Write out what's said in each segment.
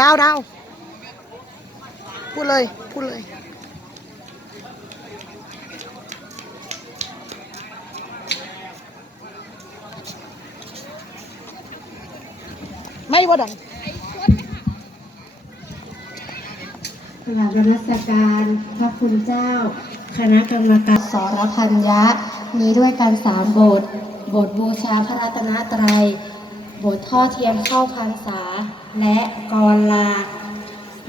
ดาวดาว พูดเลย พูดเลย ไม่ว่าดังกราบนมัสการพระคุณเจ้า คณะกรรมการสรพัญญะมีด้วยกันสามบท บทบูชาพระรัตนตรัย บทท่อเทียมเข้าพรรษา และกรลา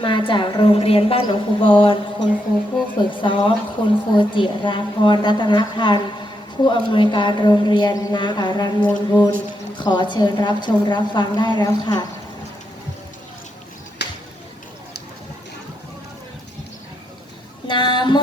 มาจากโรงเรียนบ้านหนองคูบอลคุณครูผู้ฝึกซ้อมคุณครูจิราพรรัตนพันธ์ผู้อำนวยการโรงเรียนนางอารันมูลบุญ ขอเชิญรับชมรับฟังได้แล้วค่ะนะโม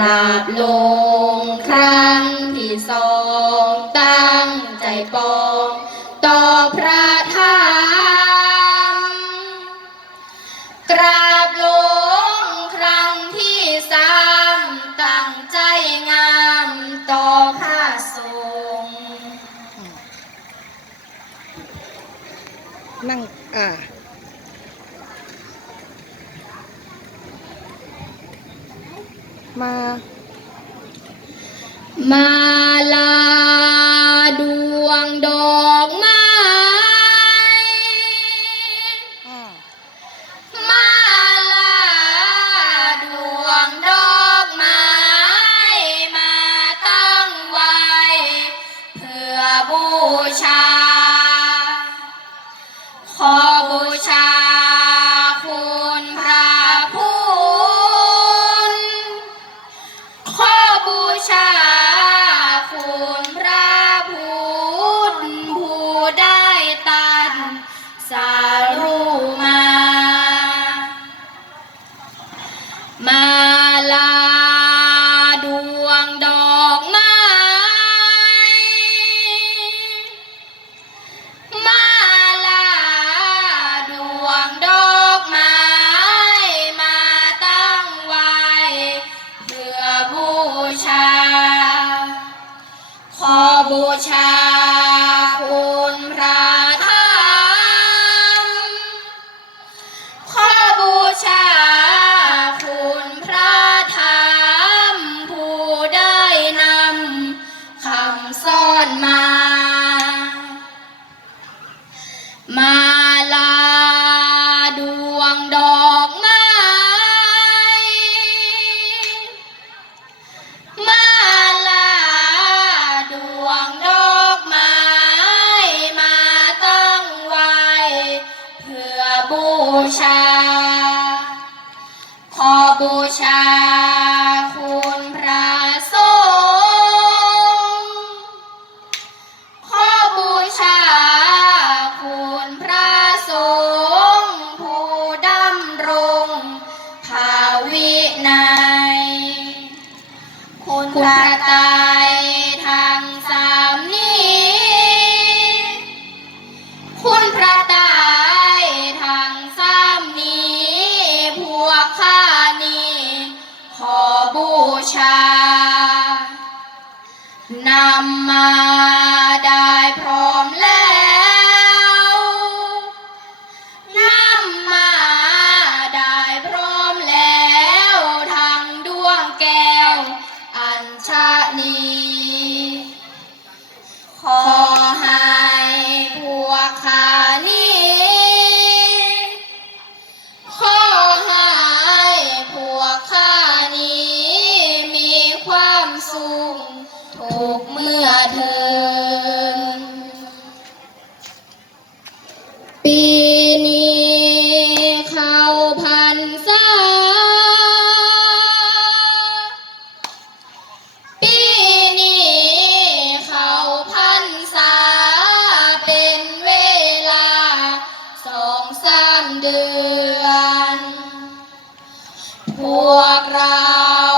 ราบลงครั้งที่สอง มา มาลา más พวกเรา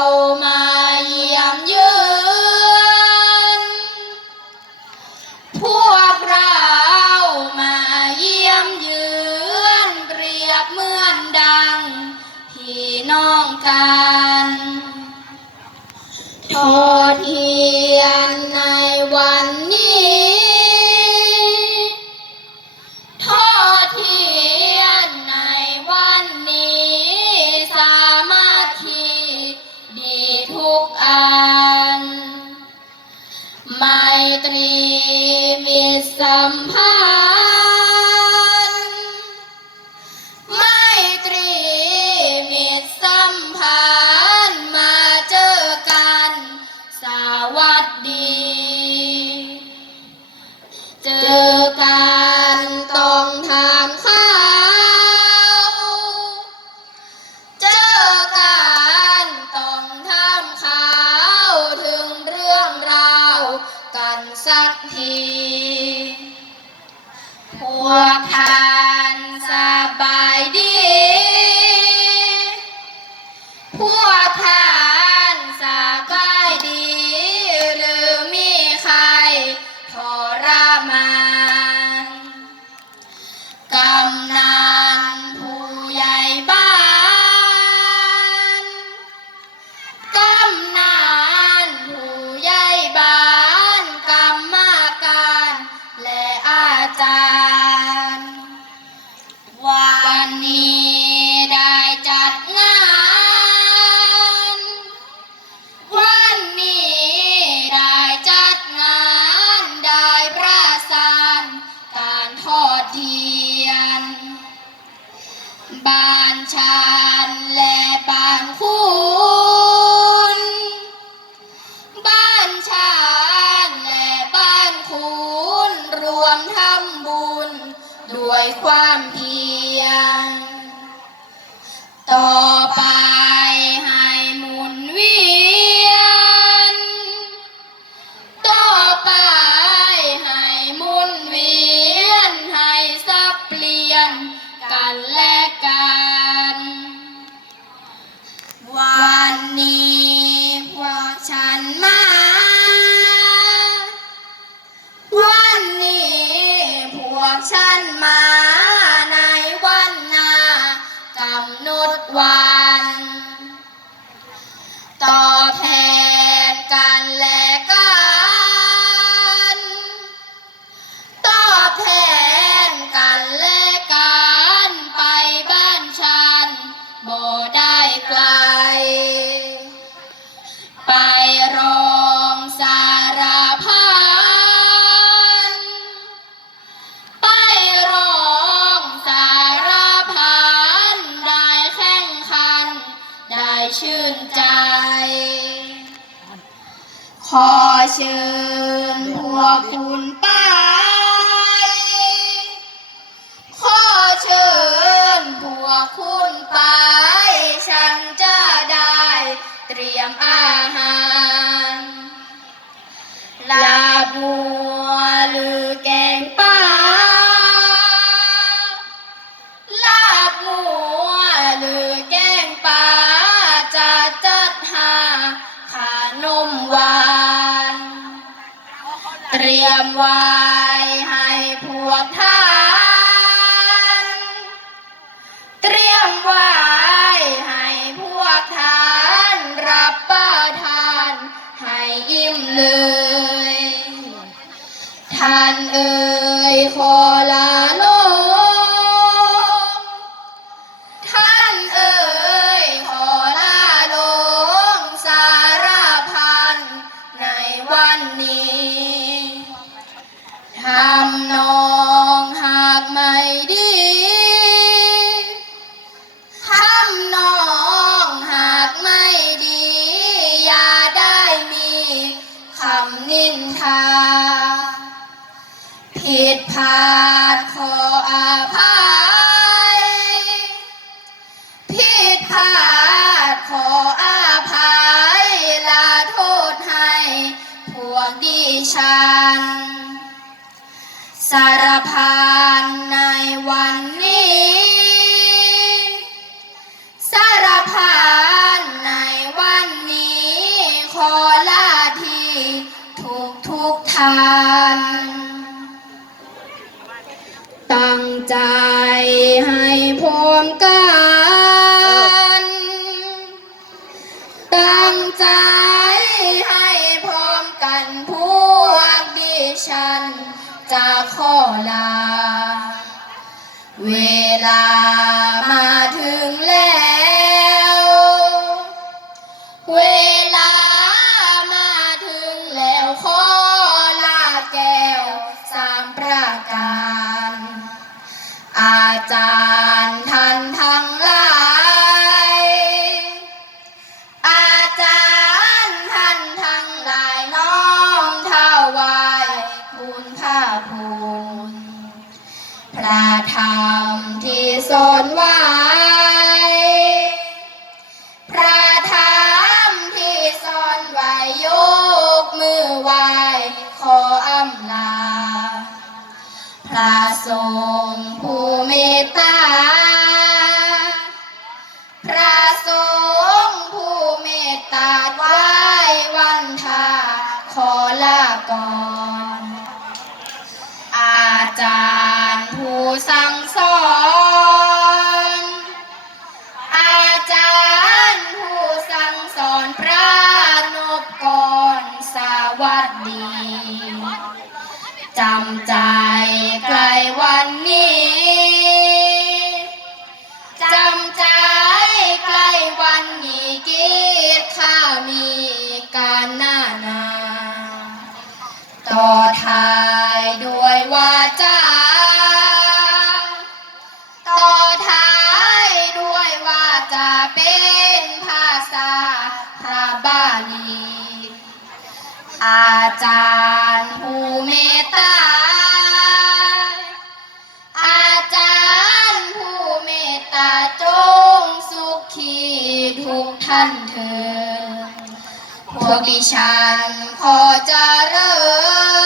lancar วันต่อ ชื่นใจ ขอเชิญพวคุณไป ขอเชิญพวคุณไป ฉันจะได้เตรียมอาหาร ลาบัว มไว้ให้พวกท่านเตรียมไว้ให้พวกท่านรับประทานให้อิ่มเลย ท่านเอ่ยขอลาโล นินทา ผิดพลาดขออภัย ผิดพลาดขออภัยลาโทษให้พวกดิฉัน สารพานในวันนี้สารพานในวันนี้ขอลา Ah. Allah. จารย์ผู้เมตตา อาจารย์ผู้เมตตาจงสุขีทุกท่านเถิดพวกดิฉันขอจะเริญ